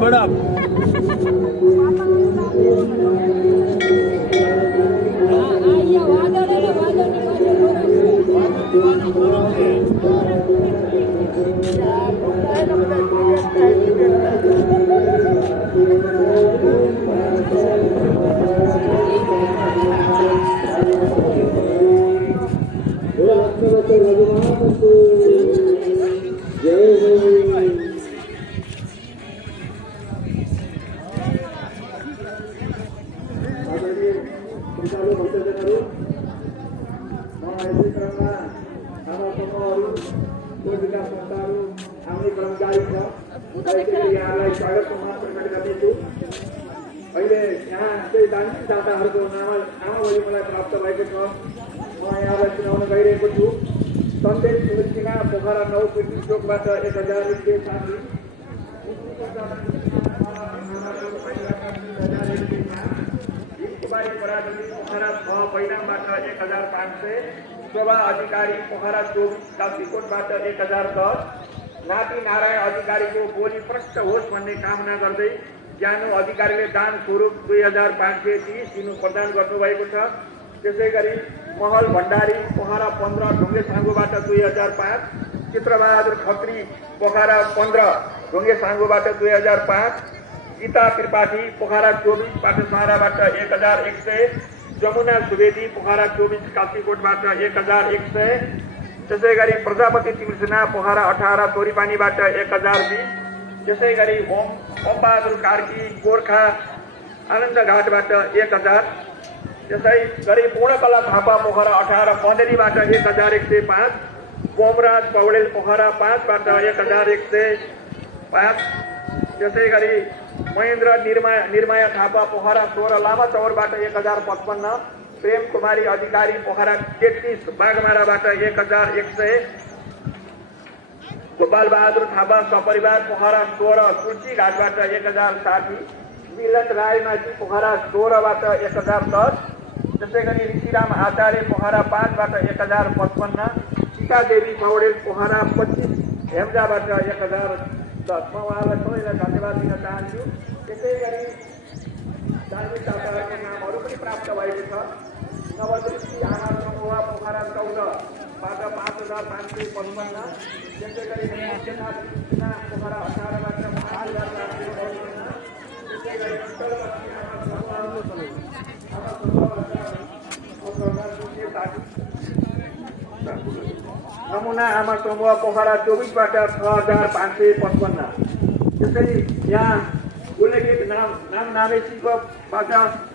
बड़ा अहिले यहाँ चाहिँ दार्जिलिङ दाताहरूको नामावली मलाई प्राप्त भएको छ। म यहाँलाई सुनाउन गइरहेको छु। सन्देश सुरक्षिना पोखरा 9 पृथ्वी चोकबाट 1060 कुमारी पराजुली पोखरा 6 पैनामबाट 1500 शोभा अधिकारी पोखरा 24 काशीकोटबाट 1010 नाति नारायण अधिकारीको बोली प्रष्ट होस् भन्ने कामना गर्दै ज्ञानु अधिकारीले दान स्वरूप 2530 दिनु प्रदान गर्नुभएको छ। त्यसै गरी महल भण्डारी पोखरा 15 ढुङ्गे साङ्गोबाट 2005 चित्रबहादुर खत्री पोखरा 15 ढुङ्गे साङ्गोबाट 2005 गीता त्रिपाठी पोखरा 24 पाठशालाबाट 1100 जमुना सुवेदी पोखरा 24 काशीकोटबाट 1100 त्यसै गरी प्रजापति तिमसिना पोखरा 18 तोरीपानीबाट 1020 त्यसै गरी ओम बहादुर कार्की गोर्खा आनन्दघाटबाट 1000 त्यसै गरी पूर्णकला थापा पोखरा 18 पन्देलीबाट 1105 कोमराज पौडेल पोखरा 5 बाट 1105 त्यसै गरी महेन्द्र निर्माया थापा पोखरा 16 लामा चौरबाट 1055 प्रेम कुमारी अधिकारी पोखरा 33 बागमाराबाट 1100 गोपाल बहादुर थापा सपरिवार पोखरा 16 तुलसी घाटबाट 1060 मिलन रायमाझी पोखरा 16 बाट 1010 त्यसै गरी ऋषिराम आचार्य पोखरा 5 बाट 1055 सीता देवी पौडेल पोखरा 25 हेम्जाबाट 1010 म उहाँलाई सबैलाई धन्यवाद दिन चाहन्छु। त्यसै गरी धार्मिक दाताहरूको नामहरू पनि प्राप्त भएको छ। नवदृष्टि आमा समूह पोखरा 14 बाट 5555 त्यसै गरी पोखरा 18 बाट 5055 त्यसै गरी नमुना आमा समूह पोखरा 24 बाट 6555 त्यसै यहाँ उल्लेखित नाम नामेसीकोबाट